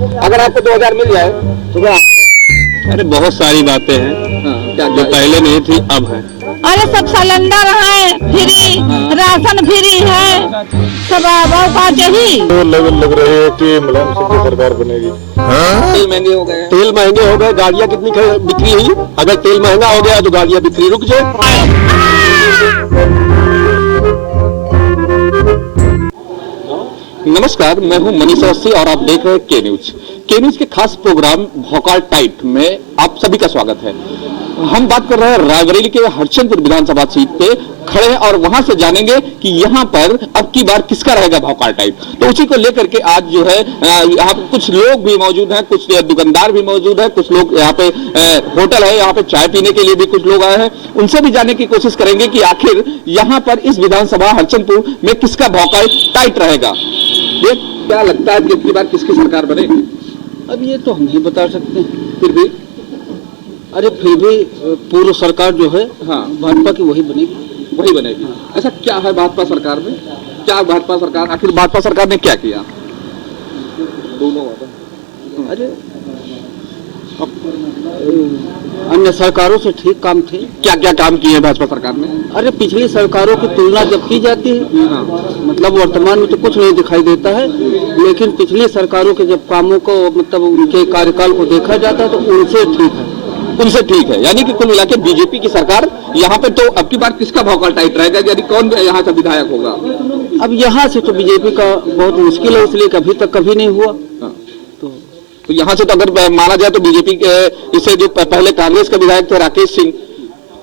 अगर आपको 2000 मिल जाए तो क्या? अरे बहुत सारी बातें हैं जो पहले नहीं थी अब है। अरे सब सिलेंडर है फ्री, राशन फ्री है, सब बात यही। तो लग रही है कि मुलायम सिंह की सरकार बनेगी। तेल महंगे हो गए, तेल महंगे हो गए, गाड़ियाँ कितनी बिक्री हुई? अगर तेल महंगा हो गया तो गाड़ियाँ बिक्री रुक जाए। नमस्कार, मैं हूं मनीष अवस्थी और आप देख रहे हैं के न्यूज। के न्यूज के खास प्रोग्राम भोकाल टाइट में आप सभी का स्वागत है। हम बात कर रहे हैं रायबरेली के हरचंदपुर विधानसभा सीट पे खड़े हैं और वहां से जानेंगे कि यहाँ पर अब की बार किसका रहेगा भोकाल टाइट। तो उसी को लेकर के आज जो है यहाँ पे कुछ लोग भी मौजूद हैं, कुछ दुकानदार भी मौजूद हैं, कुछ लोग यहाँ पे होटल है, यहाँ पे चाय पीने के लिए भी कुछ लोग आए हैं। उनसे भी जानने की कोशिश करेंगे कि आखिर यहाँ पर इस विधानसभा हरचंदपुर में किसका भोकाल टाइट रहेगा। ये क्या लगता है कि अब की बार किसकी सरकार बनेगी? अब ये तो हम नहीं बता सकते, फिर भी पूर्व सरकार जो है भाजपा की वही बनेगी। ऐसा क्या है भाजपा सरकार में? क्या भाजपा सरकार, आखिर भाजपा सरकार ने क्या किया? दोनों अरे अन्य सरकारों से ठीक काम थे। क्या क्या काम किए हैं भाजपा सरकार ने? अरे पिछली सरकारों की तुलना जब की जाती है, मतलब वर्तमान में तो कुछ नहीं दिखाई देता है, लेकिन पिछली सरकारों के जब कामों को, मतलब उनके कार्यकाल को देखा जाता है तो उनसे ठीक है। यानी कि कुल मिला के बीजेपी की सरकार यहाँ पे। तो अब की बार किसका भोकाल टाइट रहेगा, यानी कौन यहाँ का विधायक होगा? अब यहाँ से तो बीजेपी का बहुत मुश्किल है, इसलिए कभी नहीं हुआ। तो यहाँ से तो अगर माना जाए तो बीजेपी के इससे जो पहले कांग्रेस के विधायक थे राकेश सिंह,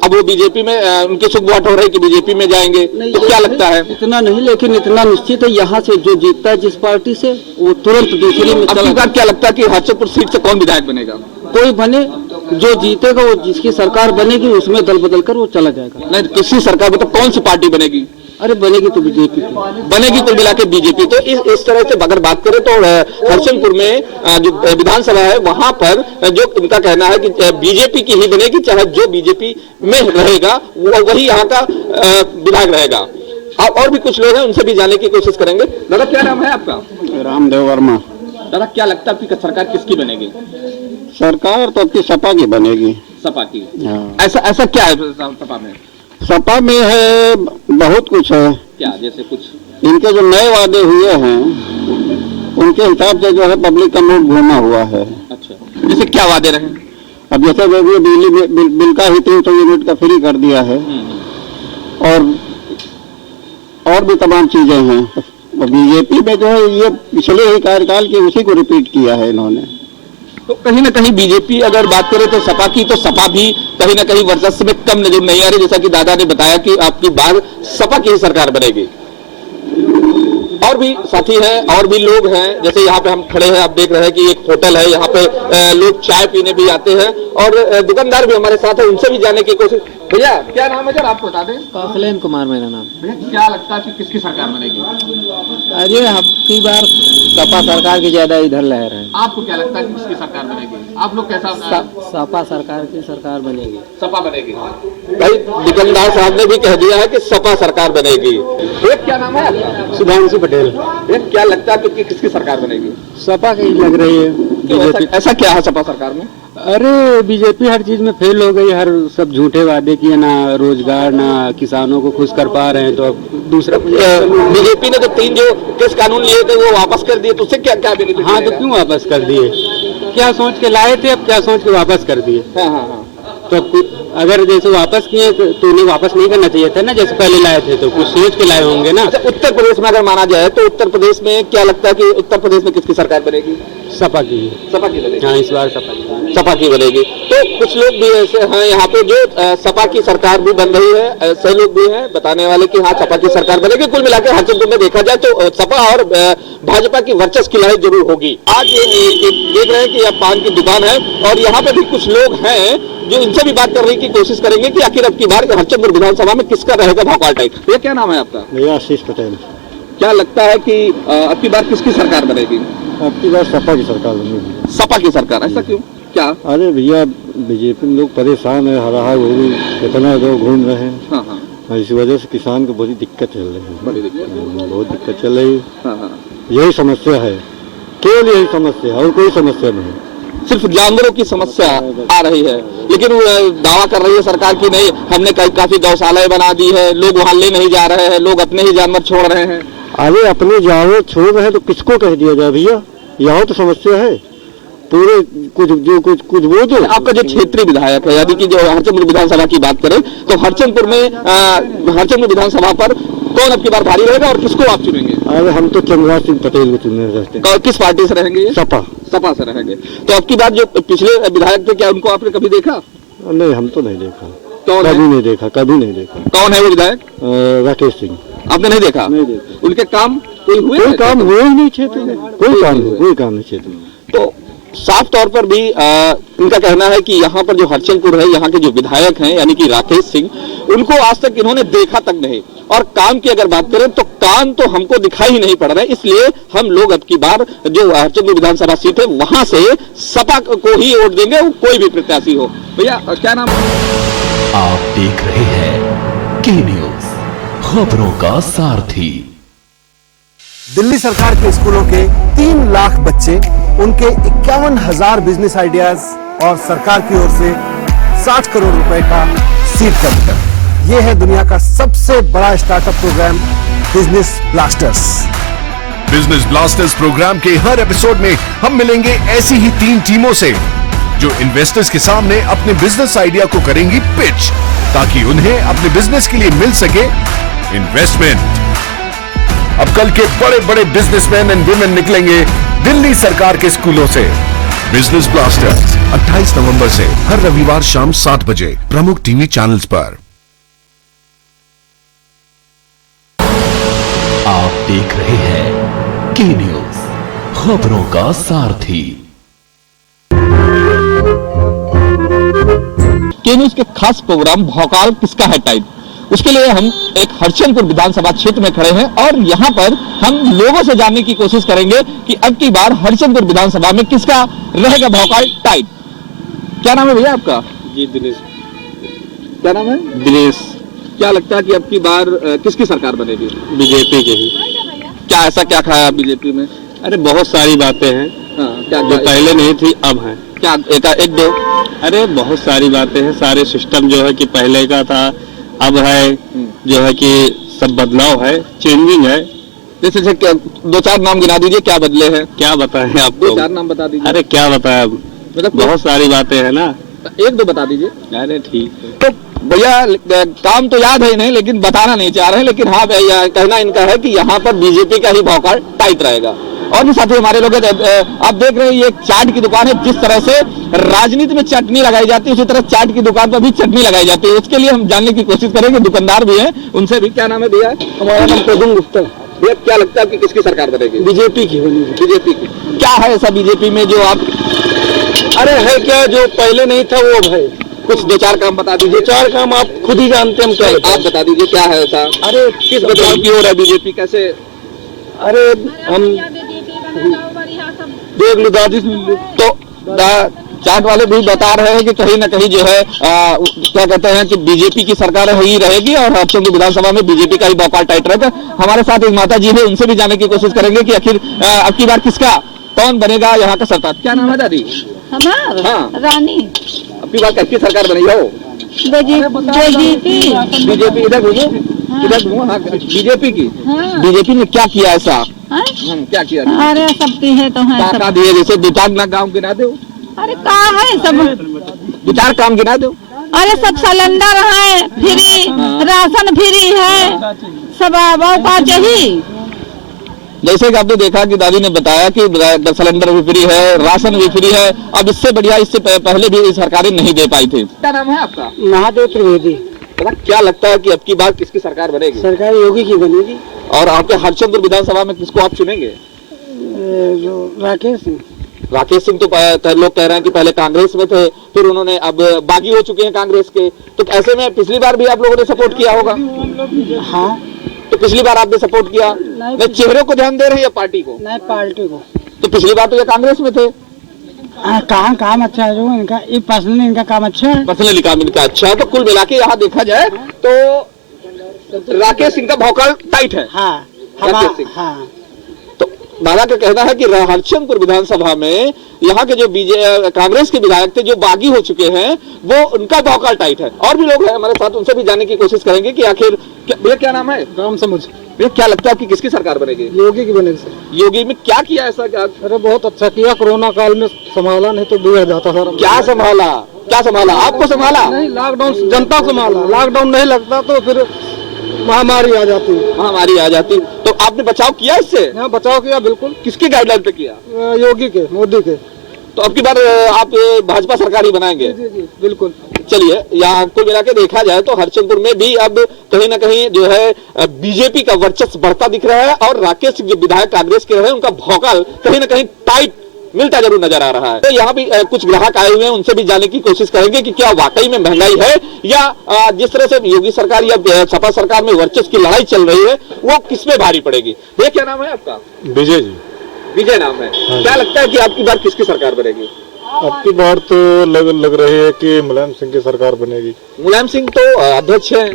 अब वो बीजेपी में उनकी सुखवाट हो रही कि बीजेपी में जाएंगे। तो क्या लगता है? इतना नहीं, लेकिन इतना निश्चित है यहाँ से जो जीतता है जिस पार्टी से वो तुरंत दूसरी में चला। अब क्या लगता है कि हरचंदपुर सीट से कौन विधायक बनेगा? कोई बने, जो जीतेगा वो जिसकी सरकार बनेगी उसमें दल बदल कर वो चला जाएगा। नहीं, किसी सरकार में तो कौन सी पार्टी बनेगी? अरे बनेगी तो बीजेपी बनेगी, कुल मिला के बीजेपी। तो इस तरह से अगर बात करें तो हरचंदपुर में जो विधानसभा है वहां पर जो उनका कहना है कि बीजेपी की ही बनेगी, चाहे जो बीजेपी में रहेगा वो वही यहाँ का विधायक रहेगा। और भी कुछ लोग हैं, उनसे भी जानने की कोशिश करेंगे। दादा क्या नाम है आपका? रामदेव वर्मा। दादा क्या लगता है आपकी सरकार किसकी बनेगी? सरकार तो आपकी सपा की बनेगी। सपा की? ऐसा क्या है सपा में? सपा में है बहुत कुछ है। क्या? जैसे कुछ इनके जो नए वादे हुए हैं उनके हिसाब से जो है पब्लिक का मूड घूमा हुआ है। अच्छा, जैसे क्या वादे रहे? अब जैसे बिजली बिल का ही 300 यूनिट का फ्री कर दिया है, और भी तमाम चीजें हैं। बीजेपी में जो है ये पिछले ही कार्यकाल की उसी को रिपीट किया है इन्होंने। तो कहीं ना कहीं बीजेपी अगर बात करें तो सपा की, तो सपा भी कहीं ना कहीं वर्चस्व में कम नजर नहीं आ रही। जैसा कि दादा ने बताया कि आपकी बार सपा की ही सरकार बनेगी। और भी साथी हैं, और भी लोग हैं, जैसे यहाँ पे हम खड़े हैं, आप देख रहे हैं कि एक होटल है, यहाँ पे लोग चाय पीने भी आते हैं और दुकानदार भी हमारे साथ है, उनसे भी जाने की कोशिश। भैया क्या नाम है सर, आप बता दें? कौशलेन कुमार मेरा नाम। भैया क्या लगता है कि किसकी सरकार बनेगी? अरे आपकी बार सपा सरकार की ज्यादा इधर लहर है। आपको क्या लगता है कि किसकी सरकार बनेगी? आप लोग कैसा? सपा सरकार की सरकार बनेगी। सपा बनेगी। भाई दुकानदार साहब ने भी कह दिया है कि सपा सरकार बनेगी। एक क्या नाम है आपका? सुधांशु पटेल। एक क्या लगता है कि किसकी सरकार बनेगी? सपा की लग रही है। ऐसा क्या है सपा सरकार में? अरे बीजेपी हर चीज में फेल हो गई, हर सब झूठे वादे किए, ना रोजगार ना किसानों को खुश कर पा रहे हैं। तो अब दूसरा बीजेपी ने तो 3 जो केस कानून लिए थे वो वापस कर दिए, तो उससे क्या क्या बेनिफिट? हाँ, तो क्यों वापस कर दिए? क्या सोच के लाए थे, अब क्या सोच के वापस कर दिए? हाँ। तो अगर जैसे वापस किए तो उन्हें वापस नहीं करना चाहिए था ना, जैसे पहले लाए थे, तो कुछ सोच के लाए होंगे ना। अच्छा, उत्तर प्रदेश में अगर माना जाए तो उत्तर प्रदेश में क्या लगता है कि उत्तर प्रदेश में किसकी सरकार बनेगी? सपा की। सपा की बनेगी? हाँ, इस बार सपा की बनेगी। तो कुछ लोग भी ऐसे हैं यहाँ पे जो सपा की सरकार भी बन रही है, ऐसे लोग भी हैं बताने वाले कि हाँ सपा की सरकार बनेगी। कुल मिलाकर हरचंदपुर में देखा जाए तो सपा और भाजपा की वर्चस्व की लड़ाई जरूर होगी। आज देख रहे हैं कि यह पान की दुकान है और यहाँ पे भी कुछ लोग हैं जो इनसे भी बात करने की कोशिश करेंगे कि आखिर अब की बार हरचंदपुर विधानसभा में किसका रहेगा भोकाल टाइट। ये क्या नाम है आपका? भैया आशीष पटेल। क्या लगता है कि अब की बार किसकी सरकार बनेगी? अब की बार सपा की सरकार बनेगी। सपा की सरकार? ऐसा क्यों? क्या? अरे भैया बीजेपी में लोग परेशान है, हरा कितना लोग घूम रहे हैं। हाँ। इस वजह से किसान को बड़ी दिक्कत चल रही है। बड़ी दिक्कत, बहुत दिक्कत चल रही है। हाँ। यही समस्या है। केवल यही समस्या है और कोई समस्या नहीं। सिर्फ जानवरों की समस्या आ रही है, लेकिन वो दावा कर रही है सरकार की नहीं, हमने काफी गौशालाएं बना दी है, लोग वहां ले नहीं जा रहे हैं, लोग अपने ही जानवर छोड़ रहे हैं। अरे अपने जानवर छोड़ रहे हैं तो किसको कह दिया जाए भैया, यहाँ तो समस्या है पूरे कुछ वो तो। आपका जो क्षेत्रीय विधायक है, यानी कि जो हरचंदपुर विधानसभा की बात करें तो हरचंदपुर विधानसभा पर कौन अब की बार भारी रहेगा और किसको आप चुनेंगे? अरे हम तो चंद्रराज सिंह पटेल को चुनने रहते हैं। किस पार्टी से रहेंगे ये? सपा से रहेंगे। तो अब की बार जो पिछले विधायक थे, क्या उनको आपने कभी देखा? नहीं, हम तो नहीं देखा। कभी नहीं देखा। कौन है वो विधायक? राकेश सिंह। आपने नहीं देखा? नहीं देखा। उनके काम कोई काम हुए ही नहीं क्षेत्र में, कोई काम नहीं क्षेत्र में। तो साफ तौर पर भी इनका कहना है कि यहाँ पर जो हरचंदपुर है, यहाँ के जो विधायक हैं यानी कि राकेश सिंह, उनको आज तक इन्होंने देखा तक नहीं, और काम की अगर बात करें तो काम तो हमको दिखाई ही नहीं पड़ रहा है। इसलिए हम लोग अब की बार जो हरचंदपुर विधानसभा सीट है वहां से सपा को ही वोट देंगे, वो कोई भी प्रत्याशी हो। भैया क्या नाम? आप देख रहे हैं के न्यूज, खबरों का सारथी। दिल्ली सरकार के स्कूलों के 3 लाख बच्चे, उनके 51,000 बिजनेस आइडियाज और सरकार की ओर से 60 करोड़ रुपए का सीड कैपिटल। ये है दुनिया का सबसे बड़ा startup programme business blasters. Business blasters programme के हर एपिसोड में हम मिलेंगे ऐसी ही 3 टीमों से जो इन्वेस्टर्स के सामने अपने बिजनेस आइडिया को करेंगी पिच, ताकि उन्हें अपने बिजनेस के लिए मिल सके इन्वेस्टमेंट। अब कल के बड़े बड़े बिजनेसमैन एंड वुमेन निकलेंगे दिल्ली सरकार के स्कूलों से। बिजनेस ब्लास्टर्स 28 नवंबर से हर रविवार शाम 7 बजे प्रमुख टीवी चैनल्स पर। आप देख रहे हैं के न्यूज, खबरों का सारथी। के न्यूज के खास प्रोग्राम भौकाल किसका है टाइट, उसके लिए हम एक हरचंदपुर विधानसभा क्षेत्र में खड़े हैं और यहाँ पर हम लोगों से जानने की कोशिश करेंगे कि अब की बार हरचंदपुर विधानसभा में किसका रहेगा भौकाल टाइट। क्या नाम है भैया आपका? जी दिनेश। क्या नाम है? दिनेश। क्या लगता है कि अब की बार किसकी सरकार बनेगी? बीजेपी के ही। क्या ऐसा क्या खाया बीजेपी में? अरे बहुत सारी बातें हैं। क्या जो पहले नहीं थी अब है। क्या एक दो? अरे बहुत सारी बातें हैं। सारे सिस्टम जो है कि पहले का था अब है, जो है कि सब बदलाव है, चेंजिंग है। जैसे 2-4 नाम गिना दीजिए, क्या बदले हैं? क्या बताएं आपको? 2-4 नाम बता दीजिए। अरे क्या बताएं अब, मतलब बहुत सारी बातें हैं ना। 1-2 बता दीजिए। अरे ठीक है। तो भैया काम तो याद है नहीं, लेकिन बताना नहीं चाह रहे हैं। लेकिन हाँ भैया, कहना इनका है कि यहाँ पर बीजेपी का ही भौकाल टाइट रहेगा। और भी साथी हमारे लोग आप देख रहे हैं, ये एक चाट की दुकान है। जिस तरह से राजनीति में चटनी लगाई जाती है, उसी तरह चाट की दुकान पर भी चटनी लगाई जाती है। उसके लिए हम जानने की कोशिश करेंगे, दुकानदार भी हैं, उनसे भी। क्या नाम है भैया? हमारा नाम प्रदुम गुप्ता। भैया क्या लगता है कि किसकी सरकार बनेगी? बीजेपी की बनेगी। बीजेपी की। क्या है ऐसा बीजेपी में जो आप? अरे है क्या जो पहले नहीं था वो अब है। कुछ 2-4 काम बता दीजिए। 4 काम आप खुद ही जानते हैं, हम क्या आप बता दीजिए क्या है ऐसा? अरे किस बदलाव की ओर है बीजेपी? कैसे? अरे हम देख लो दादी तो चाट वाले भी बता रहे हैं कि कहीं ना कहीं जो है क्या कहते हैं कि बीजेपी की सरकार ही रहेगी और हरचंदपुर विधानसभा में बीजेपी का ही भौकाल टाइट रहेगा। हमारे साथ एक माता जी है, उनसे भी जानने की कोशिश करेंगे कि आखिर अब की बार किसका, कौन बनेगा यहाँ का सरकार। क्या नाम है दादी? हमारा हाँ। रानी। अब की बार किसकी सरकार बनेगी? हो बीजेपी। इधर घूमो, इधर घूमो। हाँ, बीजेपी की। बीजेपी ने क्या किया ऐसा? क्या किया? अरे सब है तो है सब। दिए जैसे 2-4 गाँव गिना दो। अरे कहाँ है सब? 2-4 काम गिना दो। अरे सब सिलेंडर है फ्री, राशन फ्री है, सब का चाहिए। जैसे कि आपने देखा कि दादी ने बताया कि सिलेंडर भी फ्री है, राशन भी फ्री है। अब इससे बढ़िया इससे पहले भी सरकारें नहीं दे पाई थी। क्या नाम है आपका? महादेव त्रिवेदी। क्या लगता है कि अब की बार किसकी सरकार बनेगी? सरकार योगी की बनेगी। और आपके हरचंदपुर विधानसभा में किसको आप चुनेंगे? जो राकेश सिंह। राकेश सिंह तो लोग कह रहे हैं कि पहले कांग्रेस में थे, फिर उन्होंने अब बागी हो चुके हैं कांग्रेस के। तो ऐसे में पिछली बार भी आप लोगों ने सपोर्ट किया होगा। हाँ, तो पिछली बार आपने सपोर्ट किया? नहीं, चेहरे को ध्यान दे रहे हैं या पार्टी को? नहीं, पार्टी को। तो पिछली बार तो ये कांग्रेस में थे। कहाँ काम अच्छा है जो इनका, ये पर्सनली इनका काम अच्छा है। पर्सनली काम इनका अच्छा है। तो कुल मिला के यहाँ देखा जाए तो राकेश सिंह का भौकाल टाइट है। हाँ, राकेश सिंह। हाँ। तो दादा का कहना है कि हरचंदपुर विधानसभा में यहाँ के जो कांग्रेस के विधायक थे जो बागी हो चुके हैं, वो उनका भौकाल टाइट है। और भी लोग हैं हमारे साथ, उनसे भी जानने की कोशिश करेंगे कि आखिर भैया क्या नाम है? राम समझ। भैया क्या लगता है कि किसकी सरकार बनेगी? योगी की बनेगी सर। योगी में क्या किया ऐसा? क्या अरे बहुत अच्छा किया, कोरोना काल में संभाला, नहीं तो बिगड़ जाता सर। क्या संभाला? क्या संभाला? आपको संभाला? नहीं, लॉकडाउन जनता संभाला। लॉकडाउन नहीं लगता तो फिर महामारी आ जाती। महामारी आ जाती तो आपने बचाव किया इससे? हाँ, बचाव किया बिल्कुल। किसकी गाइडलाइन पे किया? योगी के, मोदी के। तो अब की बार आप भाजपा सरकार ही बनाएंगे? जी जी बिल्कुल। चलिए, यहाँ कुल मिला के देखा जाए तो हरचंदपुर में भी अब कहीं ना कहीं जो है बीजेपी का वर्चस्व बढ़ता दिख रहा है, और राकेश सिंह जो विधायक कांग्रेस के रहे, उनका भौकाल कहीं ना कहीं टाइट मिलता जरूर नजर आ रहा है। तो यहाँ भी कुछ ग्राहक आए हुए हैं, उनसे भी जानने की कोशिश करेंगे कि क्या वाकई में महंगाई है, या जिस तरह से योगी सरकार या सपा सरकार में वर्चस्व की लड़ाई चल रही है वो किसमें भारी पड़ेगी। ये क्या नाम है आपका? विजय जी। विजय नाम है। क्या लगता है कि आपकी बार किसकी सरकार बनेगी? आपकी बार तो लग रही है कि मुलायम सिंह की सरकार बनेगी। मुलायम सिंह तो अध्यक्ष है।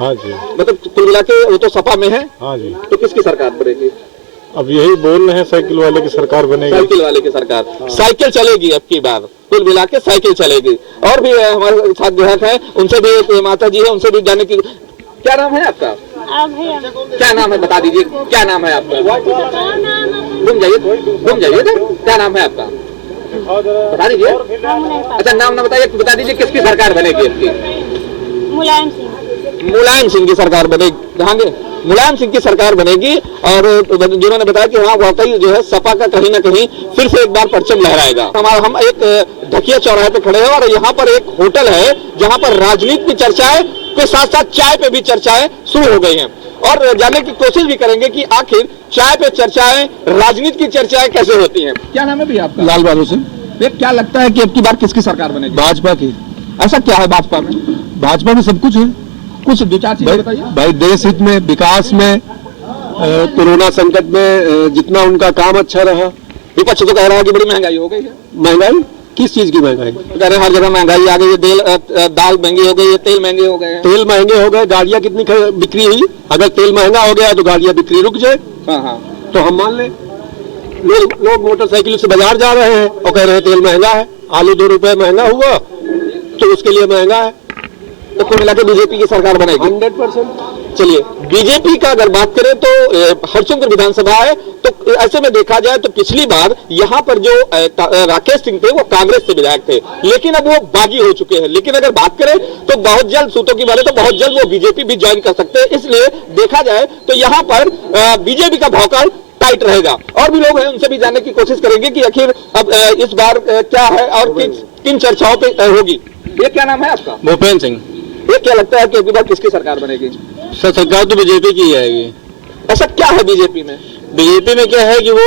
हाँ जी। मतलब कुल मिला के वो तो सपा में है। हाँ जी। तो किसकी सरकार बनेगी? अब यही बोल रहे हैं साइकिल वाले की सरकार बनेगी। साइकिल वाले की सरकार। साइकिल चलेगी अब की बार, कुल मिला के साइकिल चलेगी। और भी हमारे साथ ग्राहक है, उनसे भी एक माता जी है, उनसे भी जानने की। क्या नाम है आपका? क्या नाम है बता दीजिए, क्या नाम है आपका? घूम जाइए क्या नाम है आपका? बता दीजिए। अच्छा, नाम ना बताइए, बता दीजिए किसकी सरकार बनेगी आपकी? मुलायम सिंह। मुलायम सिंह की सरकार बनेगी। मुलायम सिंह की सरकार बनेगी। और जिन्होंने बताया कि हाँ वाकई जो है सपा का कहीं ना कहीं फिर से एक बार परचम लहराएगा। हम एक ढकिया चौराहे पे खड़े हैं, और यहाँ पर एक होटल है जहाँ पर राजनीति की चर्चाएं के साथ साथ चाय पे भी चर्चाएं शुरू हो गई हैं, और जानने की कोशिश भी करेंगे कि आखिर चाय पे चर्चाएं, राजनीति की चर्चाएं कैसे होती हैं। क्या नाम है भैया आपका? लाल बहादुर सिंह। क्या लगता है कि अब की बार किसकी सरकार बनेगी? भाजपा की। ऐसा क्या है भाजपा में? भाजपा में सब कुछ है। कुछ दो चार चीजें बताइए भाई। देश हित में, विकास में, कोरोना संकट में जितना उनका काम अच्छा रहा। विपक्ष तो कह रहा है कि बड़ी महंगाई हो गई है। महंगाई किस चीज की महंगाई? कह रहे हैं हर जगह महंगाई आ गई है, दाल महंगी हो गई है, तेल महंगे हो गए हैं। तेल महंगे हो गए, गाड़ियां कितनी बिक्री हुई? अगर तेल महंगा हो गया तो गाड़ियां बिक्री रुक जाए। हाँ। तो हम मान लें, लोग मोटरसाइकिल से बाजार जा रहे हैं और कह रहे हैं तेल महंगा है, आलू 2 रुपए महंगा हुआ तो उसके लिए महंगा है। तो कुल मिला के बीजेपी की सरकार बनेगी 100%। चलिए, बीजेपी का अगर बात करें तो हरचंदपुर विधानसभा है, तो ऐसे में देखा जाए तो पिछली बार यहाँ पर जो राकेश सिंह थे वो कांग्रेस से विधायक थे, लेकिन अब वो बागी हो चुके हैं। लेकिन अगर बात करें तो बहुत जल्द, सूत्रों की बात है तो बहुत जल्द वो बीजेपी भी ज्वाइन कर सकते हैं। इसलिए देखा जाए तो यहाँ पर बीजेपी का भौकाल टाइट रहेगा। और भी लोग हैं, उनसे भी जानने की कोशिश करेंगे कि आखिर अब इस बार क्या है और किन चर्चाओं पे होगी। ये क्या नाम है आपका? भूपेंद्र सिंह। ये क्या लगता है कि अगली बार किसकी सरकार बनेगी? सर, सरकार तो बीजेपी की आएगी। ऐसा क्या है बीजेपी में? बीजेपी में क्या है कि वो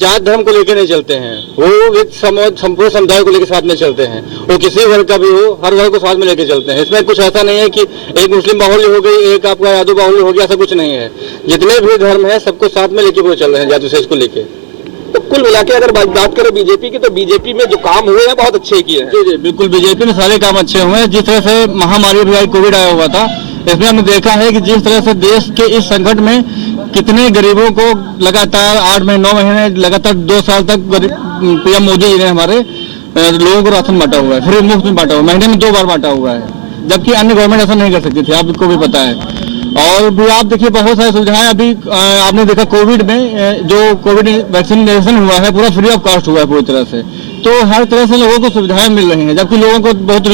जात धर्म को लेकर नहीं चलते हैं, वो एक संपूर्ण समुदाय को लेकर साथ में चलते हैं। वो किसी वर्ग का भी हो, हर वर्ग को साथ में लेकर चलते हैं। इसमें कुछ ऐसा नहीं है कि एक मुस्लिम बाहुल्य हो गई, एक आपका यादव बाहुल्य हो गया, ऐसा कुछ नहीं है। जितने भी धर्म है सबको साथ में लेके वो चल रहे हैं, जाति विशेष को लेकर। तो कुल मिला के अगर बात करें बीजेपी की, तो बीजेपी में जो काम हुए हैं बहुत अच्छे किए हैं। जी बिल्कुल, बीजेपी में सारे काम अच्छे हुए हैं। जिस तरह से महामारी भी आई, कोविड आया हुआ था, इसमें हमने देखा है कि जिस तरह से देश के इस संकट में कितने गरीबों को लगातार 8 महीने 9 महीने लगातार 2 साल तक पीएम मोदी जी ने हमारे लोगों को राशन बांटा हुआ है, फ्री मुफ्त में बांटा हुआ है, महीने में 2 बार बांटा हुआ है, जबकि अन्य गवर्नमेंट ऐसा नहीं कर सकती थी, आपको भी पता है। और भी आप देखिए बहुत सारी सुविधाएं अभी आपने देखा कोविड में जो कोविड वैक्सीनेशन हुआ है पूरा फ्री ऑफ कॉस्ट हुआ है पूरी तरह से, तो हर तरह से लोगों को सुविधाएं मिल रही हैं। जबकि लोगों को बहुत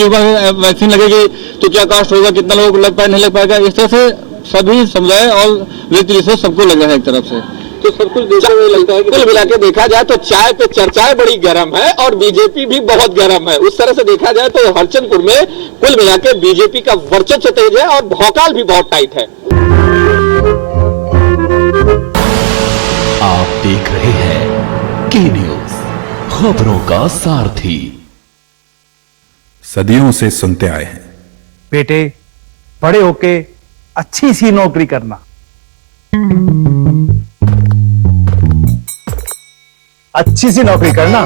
वैक्सीन लगेगी तो क्या कॉस्ट होगा, कितना लोगों को लग पाए नहीं लग पाएगा, इस तरह से सभी समुदाय और व्यक्ति विशेष सबको लग रहा है एक तरफ से। तो सब कुछ देखा हुआ लगता है कि कुल मिला के देखा जाए तो चाय पे चर्चाएं बड़ी गर्म है और बीजेपी भी बहुत गर्म है। उस तरह से देखा जाए तो हरचंदपुर में कुल मिला के बीजेपी का वर्चस्व तेज है और भौकाल भी बहुत टाइट है। आप देख रहे हैं के न्यूज, खबरों का सारथी। सदियों से सुनते आए हैं, बेटे बड़े होके अच्छी सी नौकरी करना, अच्छी सी नौकरी करना।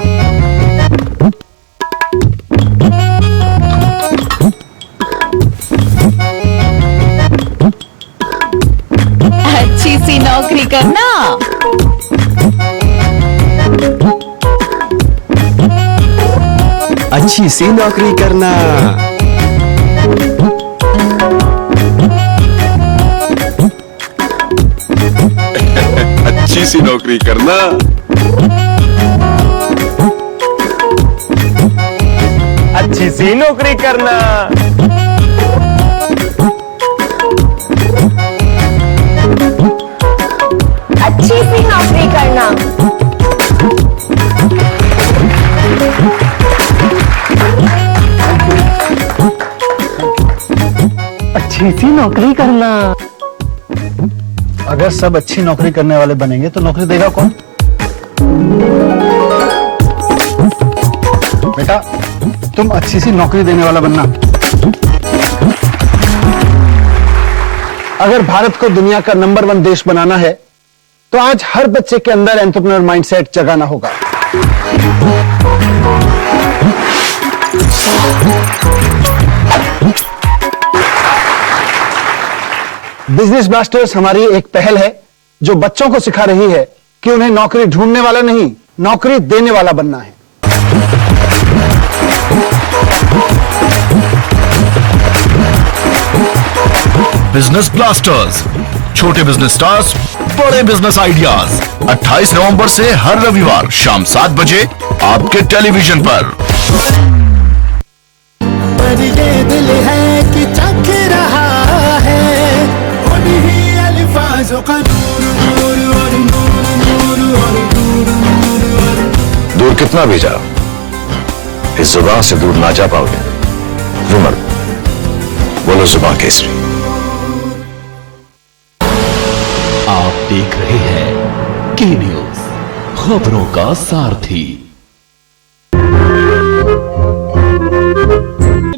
अच्छी सी नौकरी करना। अच्छी सी नौकरी करना। अच्छी सी नौकरी करना। अच्छी सी नौकरी करना। अच्छी सी नौकरी करना। अच्छी सी नौकरी करना। अगर सब अच्छी नौकरी करने वाले बनेंगे तो नौकरी देगा कौन? बेटा, तुम अच्छी सी नौकरी देने वाला बनना। अगर भारत को दुनिया का नंबर 1 देश बनाना है तो आज हर बच्चे के अंदर एंटरप्रेन्योर माइंडसेट जगाना होगा। बिजनेस ब्लास्टर्स हमारी एक पहल है जो बच्चों को सिखा रही है कि उन्हें नौकरी ढूंढने वाला नहीं, नौकरी देने वाला बनना है। बिजनेस ब्लास्टर्स, छोटे बिजनेस स्टार्स, बड़े बिजनेस आइडियाज। 28 नवंबर से हर रविवार शाम 7 बजे आपके टेलीविजन पर। ये दिल है कि चख रहा है उन्हीं अल्फाजों का दूर कितना भी जाओ, इस जुबान से दूर ना जा पाओगे। विमल, बोलो जुबान केसरी। आप देख रहे हैं के न्यूज, खबरों का सारथी।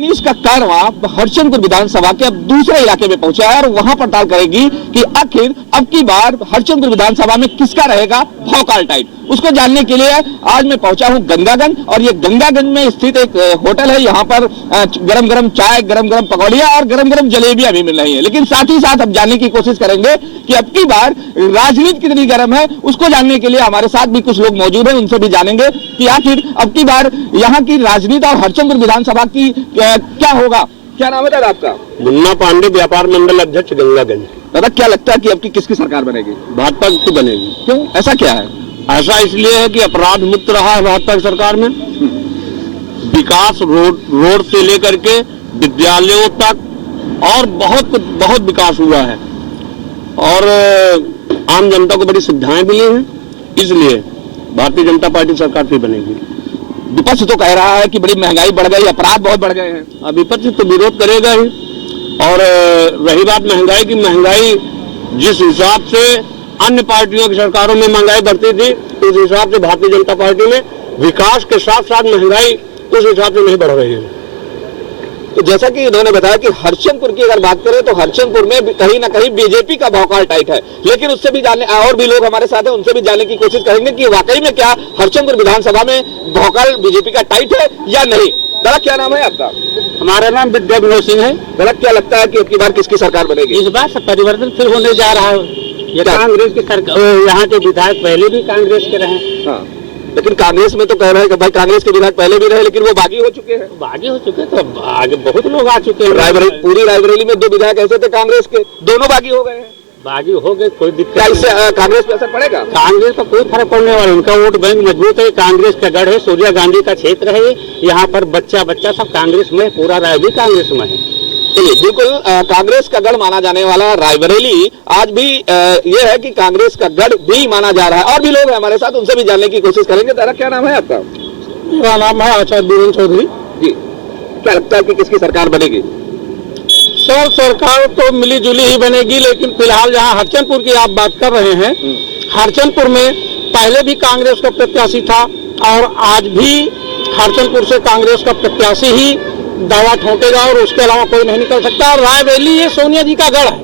इसका कारवां हरचंदपुर विधानसभा के अब दूसरे इलाके में पहुंचा है और वहां पड़ताल करेगी कि आखिर अब की बार हरचंदपुर विधानसभा में किसका रहेगा भौकाल टाइट। उसको जानने के लिए आज मैं पहुंचा हूं गंगागंज, और ये गंगागंज में स्थित एक होटल है। यहाँ पर गरम गरम चाय, गरम गरम पकौड़ियां और गरम गरम जलेबियां भी मिल रही है। लेकिन साथ ही साथ अब जानने की कोशिश करेंगे कि अब की बार राजनीति कितनी गर्म है। उसको जानने के लिए हमारे साथ भी कुछ लोग मौजूद हैं, उनसे भी जानेंगे कि आखिर अब की बार यहाँ की राजनीति और हरचंदपुर विधानसभा की क्या होगा। क्या नाम है दादा आपका? मुन्ना पांडे, व्यापार मंडल अध्यक्ष, गंगागंज। दादा, क्या लगता है कि अब की किसकी सरकार बनेगी? भाजपा की बनेगी। क्यों, ऐसा क्या है? ऐसा इसलिए है कि अपराध मुक्त रहा है भाजपा की सरकार में। विकास रोड से लेकर के विद्यालयों तक और बहुत विकास हुआ है, और आम जनता को बड़ी सुविधाएं मिली हैं। इसलिए भारतीय जनता पार्टी सरकार फिर बनेगी। विपक्ष तो कह रहा है कि बड़ी महंगाई बढ़ गई, अपराध बहुत बढ़ गए हैं। अब विपक्ष तो विरोध करेगा ही। और रही बात महंगाई की, महंगाई जिस हिसाब से अन्य पार्टियों की सरकारों में महंगाई बढ़ती थी, उस हिसाब से भारतीय जनता पार्टी में विकास के साथ साथ महंगाई उस हिसाब से नहीं बढ़ रही है। तो जैसा कि उन्होंने बताया कि हरचंदपुर की अगर बात करें तो हरचंदपुर में कहीं ना कहीं बीजेपी का भौकाल टाइट है। लेकिन उससे भी जानने, और भी लोग हमारे साथ हैं, उनसे भी जानने की कोशिश करेंगे कि वाकई में क्या हरचंदपुर विधानसभा में भौकाल बीजेपी का टाइट है या नहीं। दादा, क्या नाम है आपका? हमारा नाम विद्या विनोद सिंह है। दादा, क्या लगता है कि अब की बार किसकी सरकार बनेगी? इस बार परिवर्तन फिर होने जा रहा है। ये कांग्रेस की सरकार, यहाँ के विधायक पहले भी कांग्रेस के रहे। हाँ, लेकिन कांग्रेस में तो कह रहे हैं कि भाई कांग्रेस के विधायक पहले भी रहे, लेकिन वो बागी हो चुके हैं। बागी हो चुके तो आगे बहुत लोग आ चुके हैं। पूरी रायबरेली में 2 विधायक ऐसे थे कांग्रेस के, दोनों बागी हो गए हैं। बागी हो गए, कोई दिक्कत क्या इससे कांग्रेस पे असर पड़ेगा? कांग्रेस का कोई फर्क पड़ने वाला, उनका वोट बैंक मजबूत है। कांग्रेस का गढ़ है, सोनिया गांधी का क्षेत्र है। यहाँ पर बच्चा सब कांग्रेस में, पूरा राय भी कांग्रेस में है। चलिए, बिल्कुल कांग्रेस का गढ़ माना जाने वाला रायबरेली आज भी ये है कि कांग्रेस का गढ़ भी माना जा रहा है। और भी लोग हैं हमारे साथ, उनसे भी जानने की कोशिश करेंगे। दादा, क्या नाम है आपका? मेरा नाम है आचार्य बीरेन चौधरी जी। क्या लगता है कि किसकी सरकार बनेगी? सर, सरकार तो मिली जुली ही बनेगी, लेकिन फिलहाल जहाँ हरचंदपुर की आप बात कर रहे हैं, हरचंदपुर में पहले भी कांग्रेस का प्रत्याशी था और आज भी हरचंदपुर से कांग्रेस का प्रत्याशी ही दावा ठोकेगा और उसके अलावा कोई नहीं निकल सकता। और रायबरेली ये सोनिया जी का गढ़ है,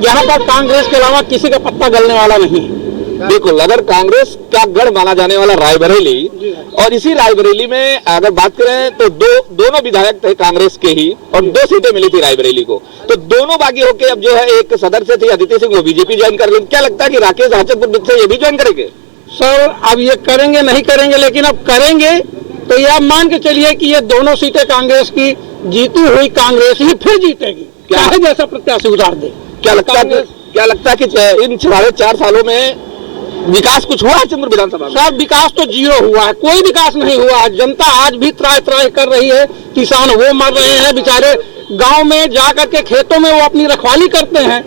यहाँ पर कांग्रेस के अलावा किसी का पत्ता गलने वाला नहीं है। बिल्कुल, अगर कांग्रेस का गढ़ माना जाने वाला रायबरेली, और इसी रायबरेली में अगर बात करें तो दोनों विधायक थे कांग्रेस के ही, और 2 सीटें मिली थी रायबरेली को। तो दोनों बागी होके अब जो है, एक सदस्य थी अदिति सिंह, वो बीजेपी ज्वाइन कर लेंगे। क्या लगता है कि राकेश हरचंदपुर से ये भी ज्वाइन करेंगे? सर, अब ये करेंगे नहीं करेंगे, लेकिन अब करेंगे तो यह मान के चलिए कि ये दोनों सीटें कांग्रेस की, जीती हुई कांग्रेस ही फिर जीतेगी, चाहे जैसा प्रत्याशी उतार दे। क्या लगता है कि इन 4.5 सालों में विकास कुछ हुआ है हरचंदपुर विधानसभा में? सर विकास तो जीरो हुआ है, कोई विकास नहीं हुआ है। जनता आज भी त्राय त्राय कर रही है, किसान वो मर रहे हैं बेचारे, गांव में जा करके खेतों में वो अपनी रखवाली करते हैं,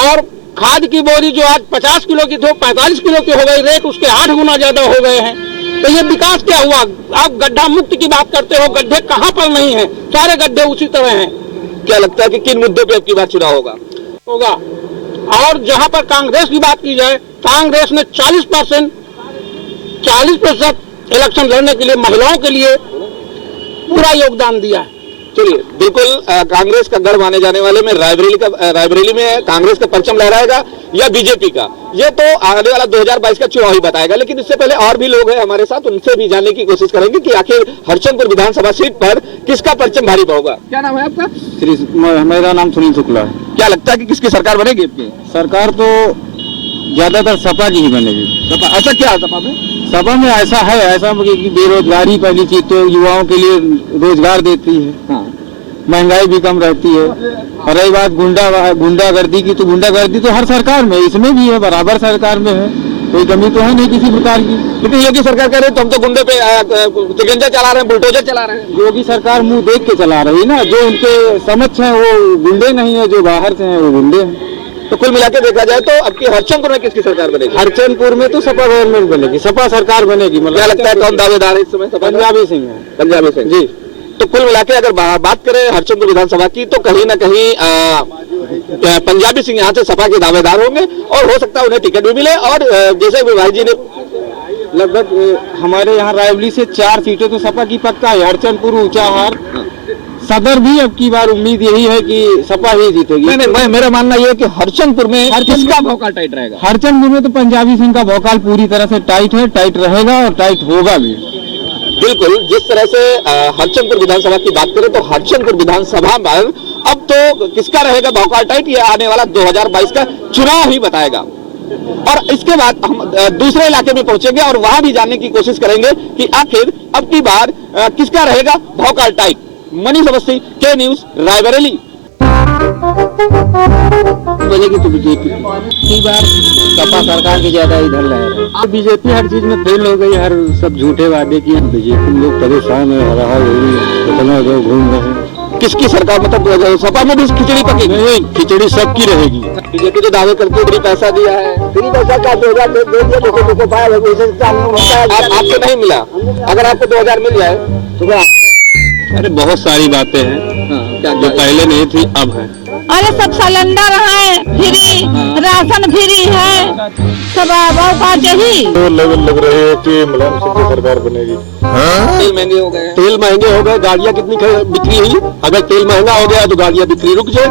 और खाद की बोरी जो आज 50 किलो की थी 45 किलो की हो गई, रेट उसके 8 गुना ज्यादा हो गए हैं। तो ये विकास क्या हुआ? आप गड्ढा मुक्त की बात करते हो, गड्ढे कहाँ पर नहीं है, सारे गड्ढे उसी तरह हैं। क्या लगता है कि किन मुद्दों पे अब की बार चुनाव होगा? और जहां पर कांग्रेस की बात की जाए, कांग्रेस ने 40% इलेक्शन लड़ने के लिए महिलाओं के लिए पूरा योगदान दिया है। चलिए, बिल्कुल कांग्रेस का गढ़ माने जाने वाले में रायबरेली में कांग्रेस का परचम लहराएगा या बीजेपी का, ये तो आने वाला 2022 का चुनाव ही बताएगा। लेकिन इससे पहले और भी लोग हैं हमारे साथ, उनसे भी जानने की कोशिश करेंगे कि आखिर हरचंदपुर विधानसभा सीट पर किसका परचम भारी होगा। क्या नाम है आपका? मेरा नाम सुनील शुक्ला है। क्या लगता है कि किसकी सरकार बनेगी? सरकार तो ज्यादातर सपा की ही बनेगी। सपा? ऐसा क्या है सपा में? सपा में ऐसा कि बेरोजगारी पहली चीज तो युवाओं के लिए रोजगार देती है, महंगाई भी कम रहती है, और रही बात गुंडागर्दी की, तो गुंडागर्दी तो हर सरकार में, इसमें भी है, बराबर सरकार में है, कोई कमी तो है नहीं किसी प्रकार की। लेकिन योगी सरकार कह रही है तो हम तो गुंडे पे शिकंजा चला रहे हैं, बुलडोजर चला रहे हैं। योगी सरकार मुंह देख के चला रही है ना, जो उनके समक्ष है वो गुंडे नहीं है, जो बाहर से है वो गुंडे हैं। तो कुल मिलाकर देखा जाए तो अब की हरचंदपुर में किसकी सरकार बनेगी? हरचंदपुर में तो सपा गवर्नमेंट बनेगी, सपा सरकार बनेगी। क्या लगता है कौन दावेदार है इस समय? पंजाबी सिंह है। पंजाबी सिंह जी। तो कुल मिलाकर अगर बात करें हरचंदपुर विधानसभा की, तो कहीं ना कहीं पंजाबी सिंह यहाँ से सपा के दावेदार होंगे, और हो सकता है उन्हें टिकट भी मिले। और जैसे भाई जी ने लगभग हमारे यहाँ रायबरेली से 4 सीटें तो सपा की पक्का है, हरचंदपुर, ऊंचाहार, सदर भी अब की बार उम्मीद यही है कि सपा ही जीतेगी। नहीं, मेरा मानना यह है कि हरचंदपुर में किसका भौकाल टाइट रहेगा? हरचंदपुर में तो पंजाबी सिंह का भौकाल पूरी तरह से टाइट है, टाइट रहेगा और टाइट होगा भी। बिल्कुल, जिस तरह से हरचंदपुर विधानसभा की बात करें तो हरचंदपुर विधानसभा में अब तो किसका रहेगा भौकाल टाइट, ये आने वाला 2022 का चुनाव ही बताएगा। और इसके बाद हम दूसरे इलाके में पहुंचेंगे और वहां भी जानने की कोशिश करेंगे कि आखिर अब की बार किसका रहेगा भौकाल टाइट। मनीष अवस्थी, के न्यूज, रायबरेली। बनेगी तो बीजेपी की बार सपा सरकार की ज्यादा इधर लहर। बीजेपी हर चीज में फेल हो गई, हर सब झूठे वादे किए, बीजेपी लोग परेशान है, रहा जो घूम रहे हैं। किसकी सरकार? मतलब सपा में भी खिचड़ी पकेगी? नहीं, खिचड़ी सबकी रहेगी। बीजेपी तो दावे करती है फ्री पैसा दिया है, फ्री पैसा का 2000 दे दिया, लोगों पाया, आपको नहीं मिला। अगर आपको 2000 मिल जाए तो क्या? अरे बहुत सारी बातें हैं जो पहले नहीं थी अब है। अरे सब सिलेंडर है फ्री, राशन फ्री है, सब का चाहिए। तो लग रही है कि मुलायम सिंह की सरकार बनेगी। तेल महंगे हो गए, तेल महंगे हो गए, गाड़ियाँ कितनी बिक्री हुई? अगर तेल महंगा हो गया तो गाड़ियाँ बिक्री रुक जाए।